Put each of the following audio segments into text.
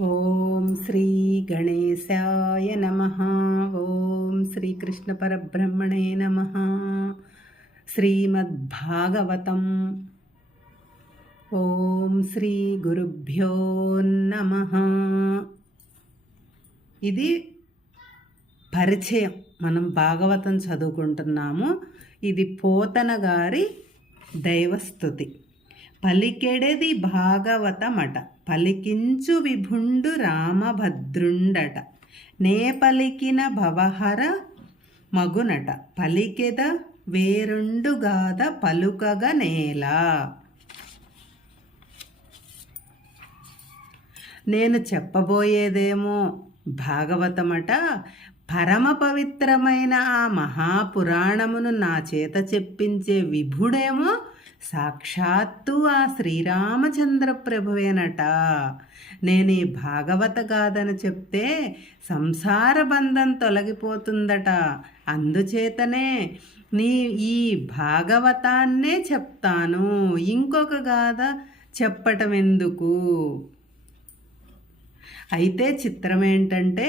ఓం శ్రీ గణేశాయ నమః. ఓం శ్రీకృష్ణ పరబ్రహ్మణే నమః. శ్రీమద్భాగవతం. ఓం శ్రీ గురుభ్యో నమః. ఇది పరిచయం. మనం భాగవతం చదువుకుంటున్నాము. ఇది పోతన గారి దైవస్తుతి. పలికెడెది భాగవతమట, పలికించు విభుండు రామభద్రుండట, నే పలికిన భవహర మగునట, పలికెద వేరుండుగాద పలుకగ నేల. నేను చెప్పబోయేదేమో భాగవతమట, పరమ పవిత్రమైన ఆ మహాపురాణమును నా చేత చెప్పించే విభుడేమో సాక్షాత్తు ఆ శ్రీరామచంద్ర ప్రభువేనట. నేను ఈ భాగవత గాథను చెప్తే సంసార బంధం తొలగిపోతుందట. అందుచేతనే ఈ భాగవతాన్నే చెప్తాను, ఇంకొక గాథ చెప్పటం ఎందుకు? అయితే చిత్రం ఏంటంటే,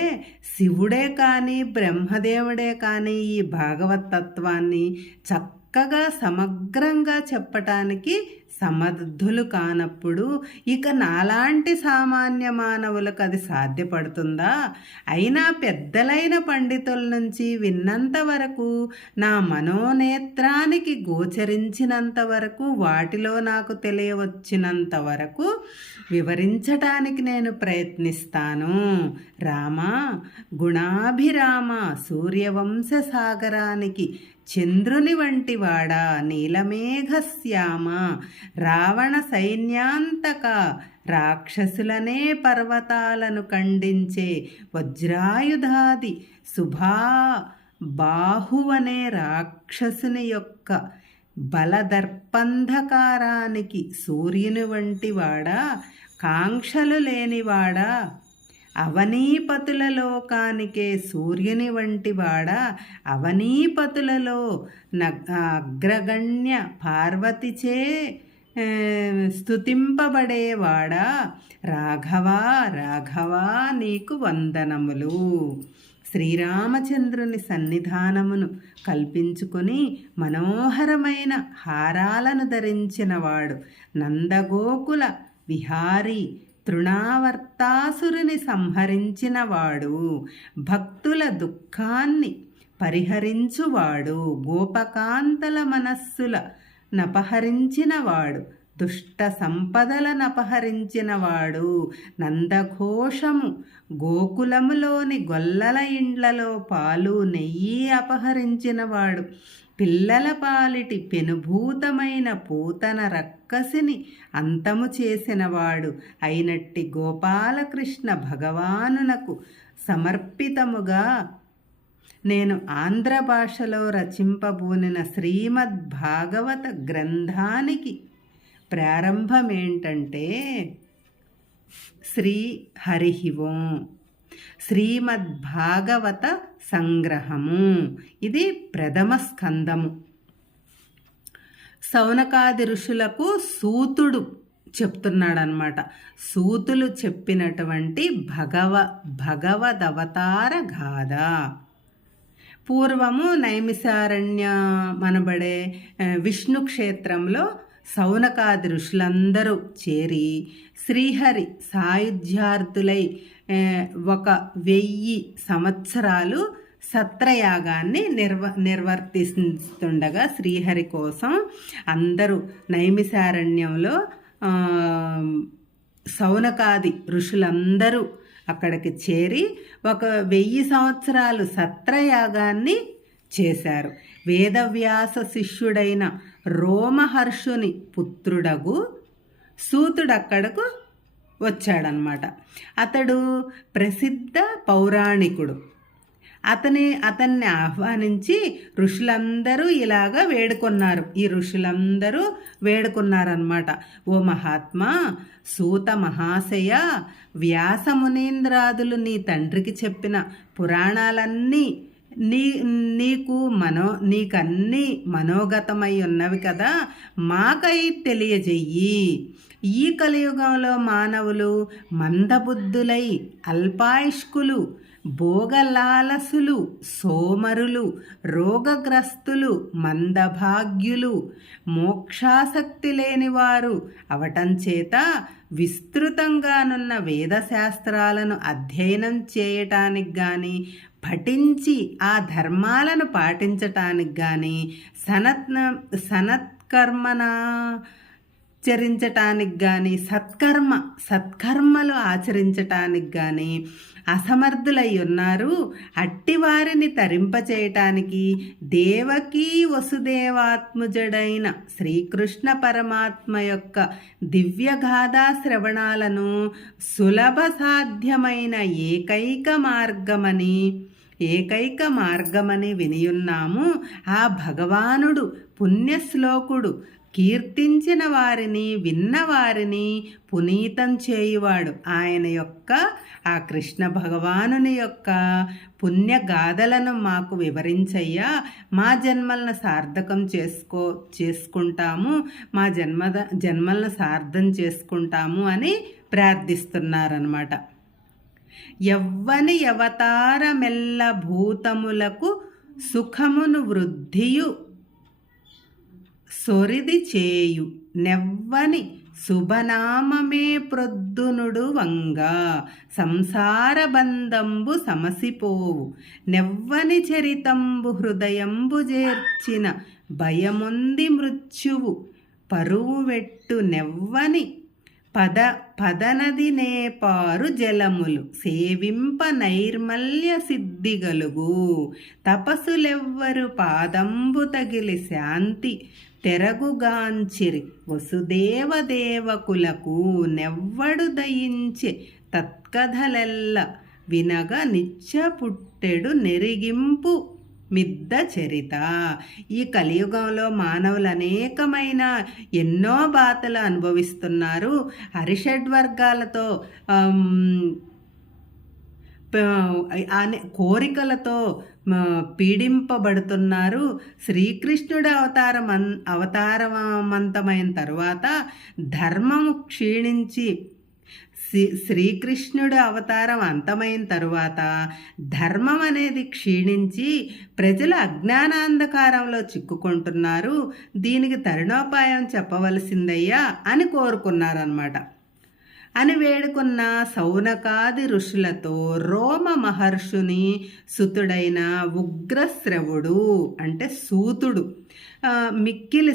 శివుడే కానీ బ్రహ్మదేవుడే కానీ ఈ భాగవత తత్వాన్ని చక్కగా సమగ్రంగా చెప్పటానికి సమర్థులు కానప్పుడు ఇక నాలాంటి సామాన్య మానవులకు అది సాధ్యపడుతుందా? అయినా పెద్దలైన పండితుల నుంచి విన్నంత వరకు, నా మనోనేత్రానికి గోచరించినంత వరకు, వాటిలో నాకు తెలియవచ్చినంత వరకు వివరించటానికి నేను ప్రయత్నిస్తాను. రామ, గుణాభిరామ, సూర్యవంశ సాగరానికి చంద్రుని వంటి వాడా, నీలమేఘశ్యామ, రావణ సైన్యాంతక, రాక్షసులనే పర్వతాలను ఖండించే వజ్రాయుధాది శుభా బాహువనే రాక్షసుని యొక్క బలదర్పంధకారానికి సూర్యుని వంటి వాడా, కాంక్షలు లేనివాడా, అవనీపతుల లోకానికే సూర్యుని వంటివాడా, అవనీపతులలో అగ్రగణ్య పార్వతిచే స్తుతింపబడేవాడా, రాఘవా రాఘవా నీకు వందనములు. శ్రీరామచంద్రుని సన్నిధానమును కల్పించుకొని మనోహరమైన హారాలను ధరించినవాడు, నందగోకుల విహారీ, తృణావర్తాసురుని సంహరించినవాడు, భక్తుల దుఃఖాన్ని పరిహరించువాడు, గోపకాంతల మనస్సుల నపహరించినవాడు, దుష్ట సంపదలనపహరించినవాడు, నందఘోషము గోకులములోని గొల్లల ఇండ్లలో పాలు నెయ్యి అపహరించినవాడు, పిల్లల పాలిటి పెనుభూతమైన పూతన రక్కసిని అంతము చేసినవాడు అయినట్టి గోపాలకృష్ణ భగవానునకు సమర్పితముగా నేను ఆంధ్ర భాషలో రచింపబూనిన శ్రీమద్భాగవత గ్రంథానికి ప్రారంభమేంటంటే, శ్రీ హరి ఓం, శ్రీమద్భాగవత సంగ్రహము. ఇది ప్రథమ స్కందము. సౌనకాది ఋషులకు సూతుడు చెప్తున్నాడనమాట. సూతులు చెప్పినటువంటి భగవదవతార గాథ. పూర్వము నైమిసారణ్య మనబడే విష్ణు క్షేత్రంలో సౌనకాది ఋషులందరూ చేరి శ్రీహరి సాయుధ్యార్థులై 1000 సంవత్సరాలు సత్రయాగాన్ని నిర్వర్తిస్తుండగా శ్రీహరి కోసం అందరూ నైమిసారణ్యంలో సౌనకాది ఋషులందరూ అక్కడికి చేరి 1000 సంవత్సరాలు సత్రయాగాన్ని చేశారు. వేదవ్యాస శిష్యుడైన రోమహర్షుని పుత్రుడగు సూతుడు అక్కడకు వచ్చాడనమాట. అతడు ప్రసిద్ధ పౌరాణికుడు. అతన్ని ఆహ్వానించి ఋషులందరూ ఇలాగా వేడుకున్నారు. ఈ ఋషులందరూ వేడుకున్నారనమాట. ఓ మహాత్మా, సూత మహాశయ, వ్యాసమునీంద్రాదులు నీ తండ్రికి చెప్పిన పురాణాలన్నీ నీకన్నీ మనోగతమై ఉన్నవి కదా, మాకై తెలియజెయ్యి. ఈ కలియుగంలో మానవులు మందబుద్ధులై అల్పాయుష్కులు, భోగలాలసులు, సోమరులు, రోగగ్రస్తులు, మందభాగ్యులు, మోక్షాసక్తి లేనివారు అవటం చేత విస్తృతంగానున్న వేదశాస్త్రాలను అధ్యయనం చేయటానికి కానీ, పఠించి ఆ ధర్మాలను పాటించటానికి కానీ, సనత్కర్మన ఆచరించటానికి కానీ, సత్కర్మలు ఆచరించటానికి కానీ అసమర్థులై ఉన్నారు. అట్టివారిని తరింపచేయటానికి దేవకీ వసుదేవాత్మజుడైన శ్రీకృష్ణ పరమాత్మ యొక్క దివ్యగాథా శ్రవణాలను సులభ సాధ్యమైన ఏకైక మార్గమని వినియున్నాము. ఆ భగవానుడు పుణ్యశ్లోకుడు, కీర్తించిన వారిని విన్నవారిని పునీతం చేయువాడు. ఆయన యొక్క ఆ కృష్ణ భగవానుని యొక్క పుణ్యగాథలను మాకు వివరించయ్యా, మా జన్మలను సార్థకం చేసుకుంటాము, మా జన్మలను సార్థం చేసుకుంటాము అని ప్రార్థిస్తున్నారన్నమాట. యవ్వని అవతారమెల్ల భూతములకు సుఖమును వృద్ధియు సొరిది చేయు నెవ్వని శుభనామమే ప్రొద్దునుడు వంగా సంసార బంధంబు సమసిపోవు నెవ్వని చరితంబు హృదయంబు చేర్చిన భయముంది మృత్యువు పరువు వెట్టు నెవ్వని పదనది నేపారు జలములు సేవింప నైర్మల్య సిద్ధిగలుగు తపసులెవ్వరు పాదంబు తగిలి శాంతి తెరగుగాంచిరి వసుదేవదేవకులకు నెవ్వడు దయించే తత్కథలెల్ల వినగ నిత్య పుట్టెడు నెరిగింపు మిద్ద చరిత. ఈ కలియుగంలో మానవులు అనేకమైన ఎన్నో బాధలు అనుభవిస్తున్నారు. హరిషడ్వర్గాలతో కోరికలతో పీడింపబడుతున్నారు. శ్రీకృష్ణుడి అవతారమంతమైన తరువాత ధర్మము క్షీణించి శ్రీకృష్ణుడి అవతారం అంతమైన తరువాత ధర్మం అనేది క్షీణించి ప్రజలు అజ్ఞానాంధకారంలో చిక్కుకుంటున్నారు. దీనికి తరుణోపాయం చెప్పవలసిందయ్యా అని కోరుకున్నారన్నమాట. అని వేడుకున్న సౌనకాది ఋషులతో రోమ మహర్షుని సుతుడైన ఉగ్రశ్రవుడు అంటే సూతుడు మిక్కిలి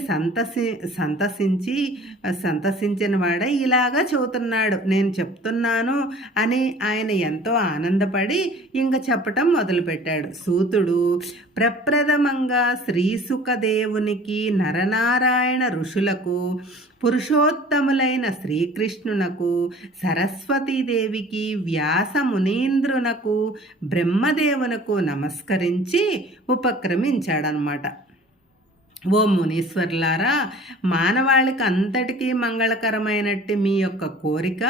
సంతసించిన వాడే ఇలాగా చెబుతున్నాడు, నేను చెప్తున్నాను అని ఆయన ఎంతో ఆనందపడి ఇంక చెప్పటం మొదలుపెట్టాడు. సూతుడు ప్రప్రథమంగా శ్రీసుఖదేవునికి, నరనారాయణ ఋషులకు, పురుషోత్తములైన శ్రీకృష్ణునకు, సరస్వతీదేవికి, వ్యాస మునీంద్రునకు, బ్రహ్మదేవునకు నమస్కరించి ఉపక్రమించాడనమాట. ఓ మునీశ్వర్లారా, మానవాళికి అంతటికీ మంగళకరమైనట్టు మీ యొక్క కోరిక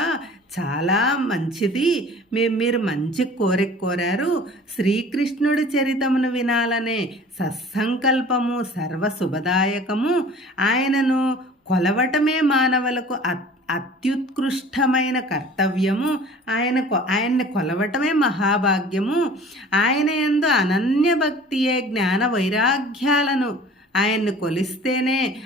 చాలా మంచిది. మీరు మంచి కోరిక కోరారు. శ్రీకృష్ణుడి చరితమును వినాలనే సత్సంకల్పము సర్వశుభదాయకము. ఆయనను కొలవటమే మానవులకు అత్యుత్కృష్టమైన కర్తవ్యము. ఆయన్ని కొలవటమే మహాభాగ్యము. ఆయన యందు అనన్య భక్తియే జ్ఞాన వైరాగ్యాలను ఆయన్ని కొలిస్తేనే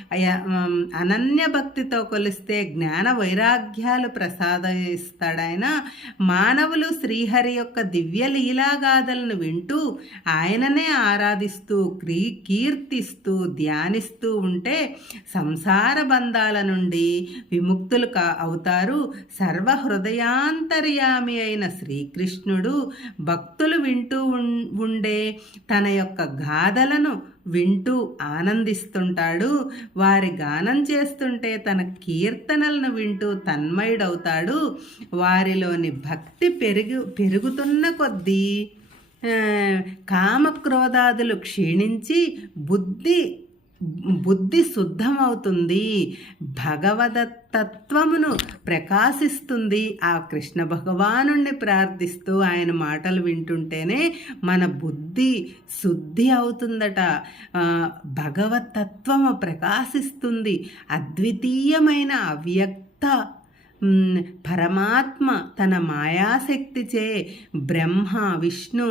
అనన్య భక్తితో కొలిస్తే జ్ఞాన వైరాగ్యాలు ప్రసాదిస్తాడాయన. మానవులు శ్రీహరి యొక్క దివ్య లీలాగాథలను వింటూ ఆయననే ఆరాధిస్తూ కీర్తిస్తూ ధ్యానిస్తూ ఉంటే సంసార బంధాల నుండి విముక్తులు అవుతారు. సర్వహృదయాంతర్యామి అయిన శ్రీకృష్ణుడు భక్తులు వింటూ ఉండే తన యొక్క గాథలను వింటూ ఆనందిస్తుంటాడు. వారి గానం చేస్తుంటే తన కీర్తనలను వింటూ తన్మయుడవుతాడు. వారిలోని భక్తి పెరుగుతున్న కొద్దీ కామక్రోధాదులు క్షీణించి బుద్ధి శుద్ధమవుతుంది. భగవదతత్వమును ప్రకాశిస్తుంది. ఆ కృష్ణ భగవానుణ్ణి ప్రార్థిస్తూ ఆయన మాటలు వింటుంటేనే మన బుద్ధి శుద్ధి అవుతుందట. భగవతత్వము ప్రకాశిస్తుంది. అద్వితీయమైన అవ్యక్త పరమాత్మ తన మాయాశక్తిచే బ్రహ్మ విష్ణు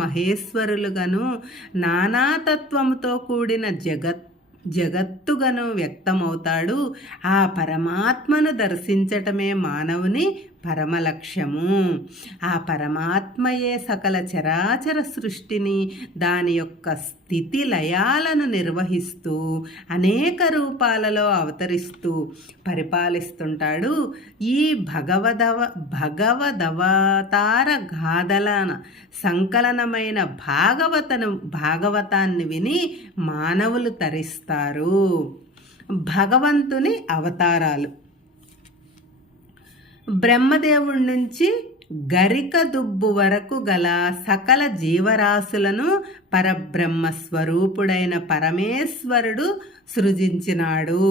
మహేశ్వరులుగాను నానాతత్వముతో కూడిన జగత్తుగాను వ్యక్తమవుతాడు. ఆ పరమాత్మను దర్శించటమే మానవుని పరమలక్ష్యము. ఆ పరమాత్మయే సకల చరాచర సృష్టిని దాని యొక్క స్థితి లయాలను నిర్వహిస్తూ అనేక రూపాలలో అవతరిస్తూ పరిపాలిస్తుంటాడు. ఈ భగవదవతార గాథల సంకలనమైన భాగవతాన్ని విని మానవులు తరిస్తారు. భగవంతుని అవతారాలు. బ్రహ్మదేవుడి నుంచి గరిక దుబ్బు వరకు గల సకల జీవరాశులను పరబ్రహ్మ స్వరూపుడైన పరమేశ్వరుడు సృజించినాడు.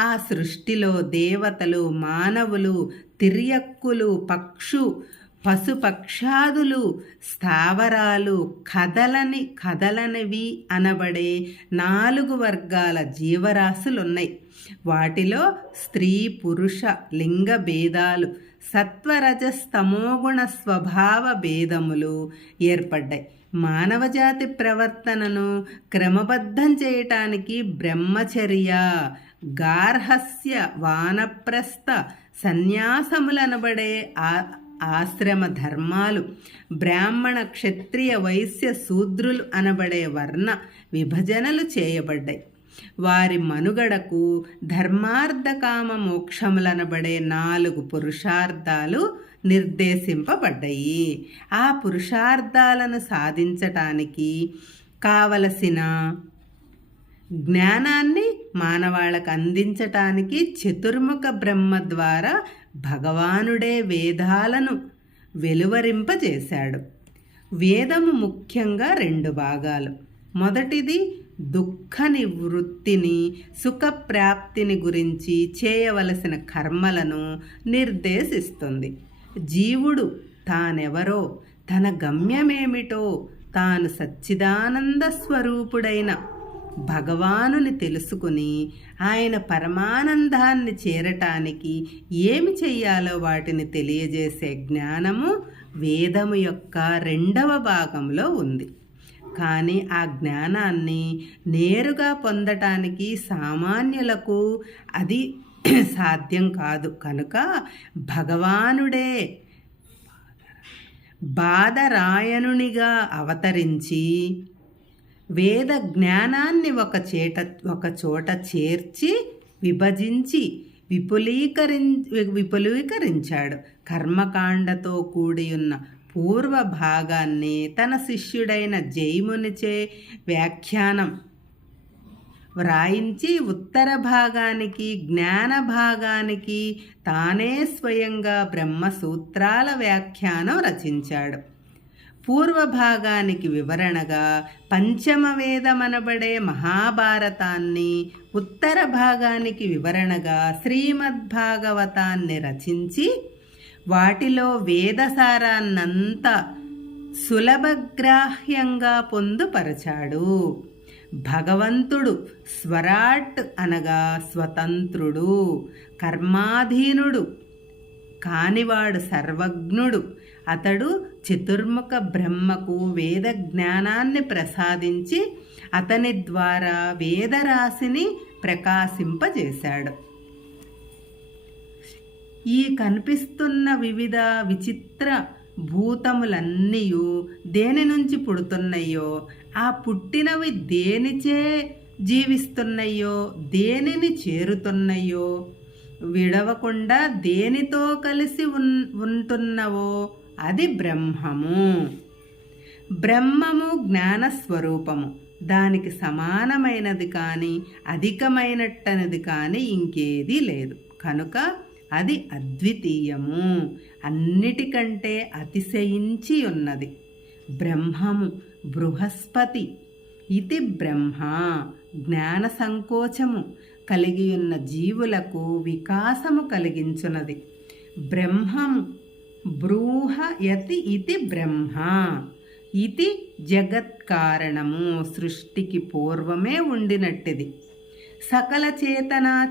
ఆ సృష్టిలో దేవతలు, మానవులు, తిర్యక్కులు, పశుపక్షాదులు, స్థావరాలు, కదలనివి అనబడే 4 వర్గాల జీవరాశులున్నాయి. వాటిలో స్త్రీ పురుష లింగ భేదాలు, సత్వరజస్తమోగుణ స్వభావ భేదములు ఏర్పడ్డాయి. మానవజాతి ప్రవర్తనను క్రమబద్ధం చేయటానికి బ్రహ్మచర్య, గార్హస్య, వానప్రస్థ, సన్యాసములనబడే ఆశ్రమ ధర్మాలు, బ్రాహ్మణ, క్షత్రియ, వైశ్య, శూద్రులు అనబడే వర్ణ విభజనలు చేయబడ్డాయి. వారి మనుగడకు ధర్మార్థకామ మోక్షములనబడే 4 పురుషార్థాలు నిర్దేశింపబడ్డాయి. ఆ పురుషార్థాలను సాధించటానికి కావలసిన జ్ఞానాన్ని మానవాళకు అందించటానికి చతుర్ముఖ బ్రహ్మ ద్వారా భగవానుడే వేదాలను వెలువరింపజేశాడు. వేదము ముఖ్యంగా 2 భాగాలు. మొదటిది దుఃఖ నివృత్తిని, సుఖప్రాప్తిని గురించి చేయవలసిన కర్మలను నిర్దేశిస్తుంది. జీవుడు తానెవరో, తన గమ్యమేమిటో, తాను సచ్చిదానంద స్వరూపుడైన భగవానుని తెలుసుకుని ఆయన పరమానందాన్ని చేరటానికి ఏమి చెయ్యాలో వాటిని తెలియజేసే జ్ఞానము వేదము యొక్క 2వ భాగంలో ఉంది. కానీ ఆ జ్ఞానాన్ని నేరుగా పొందటానికి సామాన్యులకు అది సాధ్యం కాదు. కనుక భగవానుడే బాదరాయణునిగా అవతరించి వేద జ్ఞానాన్ని ఒక చోట చేర్చి విభజించి విపులీకరించాడు. కర్మకాండతో కూడియున్న పూర్వ భాగాన్ని తన శిష్యుడైన జైమునిచే వ్యాఖ్యానం వ్రాయించి ఉత్తర భాగానికి, జ్ఞాన భాగానికి తానే స్వయంగా బ్రహ్మసూత్రాల వ్యాఖ్యానం రచించాడు. పూర్వ భాగానికి వివరణగా పంచమ వేదమనబడే మహాభారతాన్ని, ఉత్తర భాగానికి వివరణగా శ్రీమద్భాగవతాన్ని రచించి వాటిలో వేదసారాన్నంతా సులభగ్రాహ్యంగా పొందుపరచాడు. భగవంతుడు స్వరాట్ అనగా స్వతంత్రుడు, కర్మాధీనుడు కానివాడు సర్వజ్ఞుడు. అతడు చతుర్ముఖ బ్రహ్మకు వేద జ్ఞానాన్ని ప్రసాదించి అతని ద్వారా వేదరాశిని ప్రకాశింపజేశాడు. ఈ కనిపిస్తున్న వివిధ విచిత్ర భూతములన్నీ దేని నుంచి పుడుతున్నాయో, ఆ పుట్టినవి దేనిచే జీవిస్తున్నాయో, దేనిని చేరుతున్నాయో, విడవకుండా దేనితో కలిసి ఉంటున్నవో అది బ్రహ్మము. బ్రహ్మము జ్ఞానస్వరూపము. దానికి సమానమైనది కానీ అధికమైనట్టనిది కానీ ఇంకేదీ లేదు. కనుక అది అద్వితీయము, అన్నిటికంటే అతిశయించి ఉన్నది. బ్రహ్మము బృహస్పతి ఇది బ్రహ్మ జ్ఞాన సంకోచము కలిగి ఉన్న జీవులకు వికాసము కలిగించున్నది. బ్రహ్మము బ్రూహయతి ఇది బ్రహ్మ ఇది జగత్కారణము, సృష్టికి పూర్వమే ఉండినట్టిది. సకల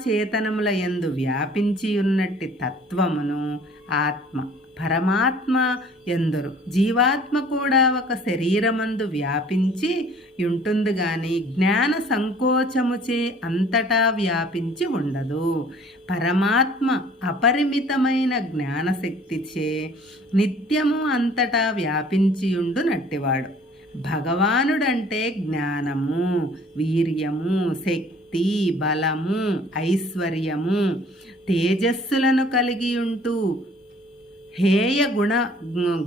చేతనముల యందు వ్యాపించియున్నట్టి తత్వమును ఆత్మ పరమాత్మ ఎందరు. జీవాత్మ కూడా ఒక శరీరమందు వ్యాపించి ఉంటుంది గాని జ్ఞాన సంకోచముచే అంతటా వ్యాపించి ఉండదు. పరమాత్మ అపరిమితమైన జ్ఞానశక్తిచే నిత్యము అంతటా వ్యాపించియుండు నట్టివాడు. భగవానుడంటే జ్ఞానము, వీర్యము, శక్తి, బలము, ఐశ్వర్యము, తేజస్సులను కలిగి ఉంటూ హేయ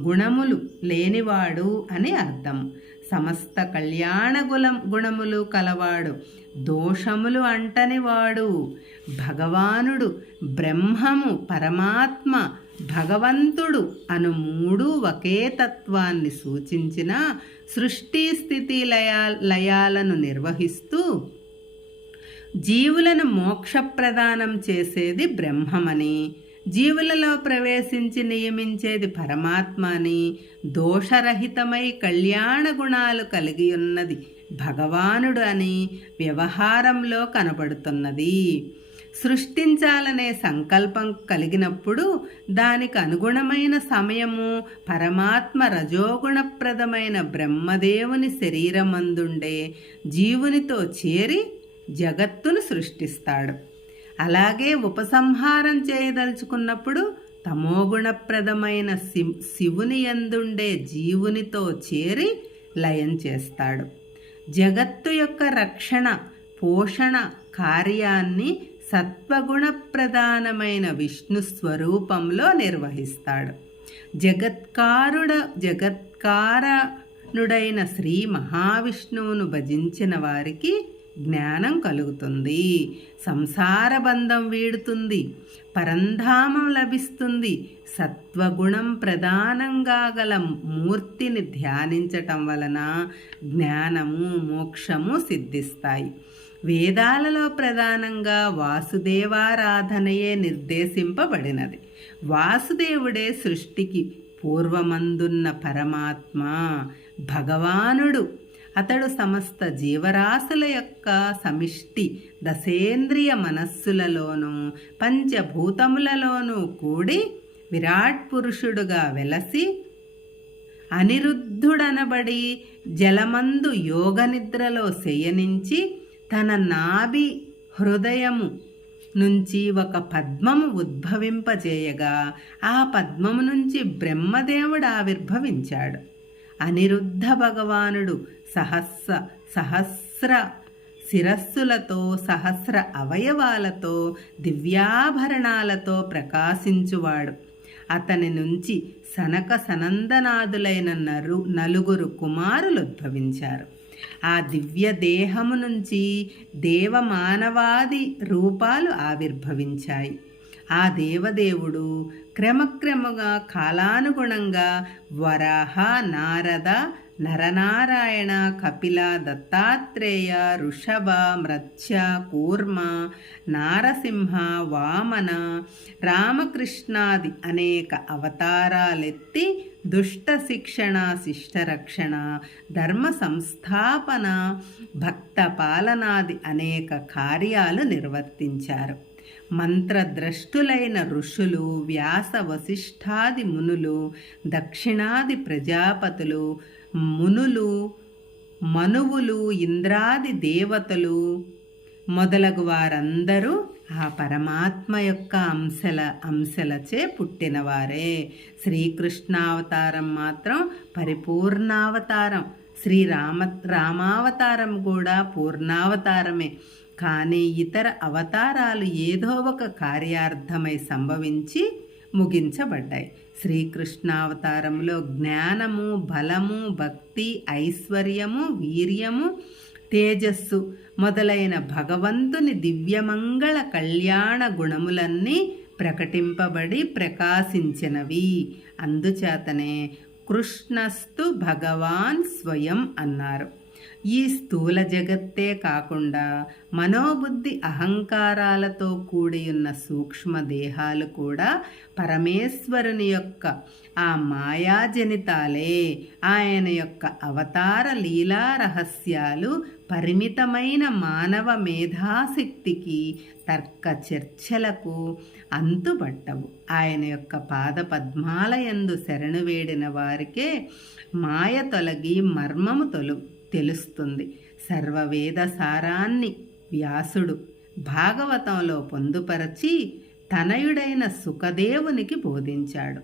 గుణములు లేనివాడు అని అర్థం. సమస్త కళ్యాణ గుణములు కలవాడు, దోషములు అంటనివాడు. భగవానుడు బ్రహ్మము, పరమాత్మ, భగవంతుడు అను మూడు ఒకే తత్వాన్ని సూచించిన సృష్టి స్థితి లయాలను నిర్వహిస్తూ జీవులను మోక్షప్రదానం చేసేది బ్రహ్మమని, జీవులలో ప్రవేశించి నియమించేది పరమాత్మ అని, దోషరహితమై కళ్యాణ గుణాలు కలిగి ఉన్నది భగవానుడు అని వ్యవహారంలో కనబడుతున్నది. సృష్టించాలనే సంకల్పం కలిగినప్పుడు దానికి అనుగుణమైన సమయము పరమాత్మ రజోగుణప్రదమైన బ్రహ్మదేవుని శరీరమందుండే జీవునితో చేరి జగత్తును సృష్టిస్తాడు. అలాగే ఉపసంహారం చేయదలుచుకున్నప్పుడు తమోగుణప్రదమైన శివుని యందుండే జీవునితో చేరి లయం చేస్తాడు. జగత్తు యొక్క రక్షణ పోషణ కార్యాన్ని సత్వగుణ ప్రధానమైన విష్ణు స్వరూపంలో నిర్వహిస్తాడు. జగత్కారణుడైన శ్రీ మహావిష్ణువును భజించిన వారికి జ్ఞానం కలుగుతుంది, సంసార బంధం వీడుతుంది, పరంధామం లభిస్తుంది. సత్వగుణం ప్రధానంగా గల మూర్తిని ధ్యానించటం వలన జ్ఞానము మోక్షము సిద్ధిస్తాయి. వేదాలలో ప్రధానంగా వాసుదేవారాధనయే నిర్దేశింపబడినది. వాసుదేవుడే సృష్టికి పూర్వమందున్న పరమాత్మ, భగవానుడు. అతడు సమస్త జీవరాశుల యొక్క సమిష్టి దశేంద్రియ మనస్సులలోనూ పంచభూతములలోనూ కూడి విరాట్ పురుషుడుగా వెలసి అనిరుద్ధుడనబడి జలమందు యోగ నిద్రలో శయనించి తన నాభి హృదయము నుంచి ఒక పద్మము ఉద్భవింపజేయగా ఆ పద్మము నుంచి బ్రహ్మదేవుడు ఆవిర్భవించాడు. అనిరుద్ధ భగవానుడు సహస్ర శిరస్సులతో సహస్ర అవయవాలతో దివ్యాభరణాలతో ప్రకాశించువాడు. అతని నుంచి సనక సనందనాదులైన నలుగురు కుమారులు ఉద్భవించారు. ఆ దివ్య దేహము నుంచి దేవమానవాది రూపాలు ఆవిర్భవించాయి. ఆ దేవదేవుడు క్రమక్రమగా కాలానుగుణంగా వరాహ, నారద, నరనారాయణ, కపిల, దత్తాత్రేయ, ఋషభ, మృత్య, కూర్మ, నారసింహ, వామన, రామకృష్ణాది అనేక అవతారాలెత్తి దుష్ట శిక్షణ, శిష్టరక్షణ, ధర్మ సంస్థాపన, భక్త పాలనాది అనేక కార్యాలు నిర్వర్తించారు. మంత్రద్రష్టులైన ఋషులు, వ్యాస వశిష్ఠాది మునులు, దక్షిణాది ప్రజాపతులు, మునులు, మనువులు, ఇంద్రాది దేవతలు మొదలగు వారందరూ ఆ పరమాత్మ యొక్క అంశలచే పుట్టినవారే. శ్రీకృష్ణావతారం మాత్రం పరిపూర్ణావతారం. రామావతారం కూడా పూర్ణావతారమే. కానీ ఇతర అవతారాలు ఏదో ఒక కార్యార్థమై సంభవించి ముగించబడ్డాయి. శ్రీకృష్ణావతారంలో జ్ఞానము, బలము, భక్తి, ఐశ్వర్యము, వీర్యము, తేజస్సు మొదలైన భగవంతుని దివ్యమంగళ కళ్యాణ గుణములన్నీ ప్రకటింపబడి ప్రకాశించినవి. అందుచేతనే కృష్ణస్తు భగవాన్ స్వయం అన్నారు. ఈ స్థూల జగత్తే కాకుండా మనోబుద్ధి అహంకారాలతో కూడి ఉన్న సూక్ష్మ దేహాలు కూడా పరమేశ్వరుని యొక్క ఆ మాయాజనితాలే. ఆయన యొక్క అవతార లీలా రహస్యాలు పరిమితమైన మానవ మేధాశక్తికి, తర్క చర్చలకు అంతుబట్టవు. ఆయన యొక్క పాద పద్మాలయందు శరణు వేడిన వారికే మాయ తొలగి మర్మము తెలుస్తుంది. సర్వవేద సారాన్ని వ్యాసుడు భాగవతంలో పొందుపరచి తనయుడైన సుఖదేవునికి బోధించాడు.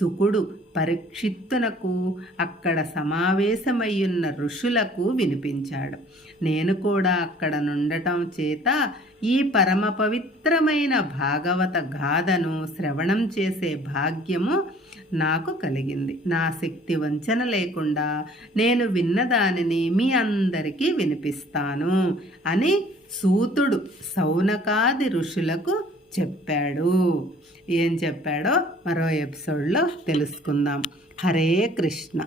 సుకుడు పరీక్షిత్తునకు, అక్కడ సమావేశమయ్యున్న ఋషులకు వినిపించాడు. నేను కూడా అక్కడ నుండటం చేత ఈ పరమ పవిత్రమైన భాగవత గాథను శ్రవణం చేసే భాగ్యము నాకు కలిగింది. నా శక్తి వంచన లేకుండా నేను విన్నదానిని మీ అందరికీ వినిపిస్తాను అని సూతుడు సౌనకాది ఋషులకు చెప్పాడు. ఏం చెప్పాడో మరో ఎపిసోడ్లో తెలుసుకుందాం. హరే కృష్ణ.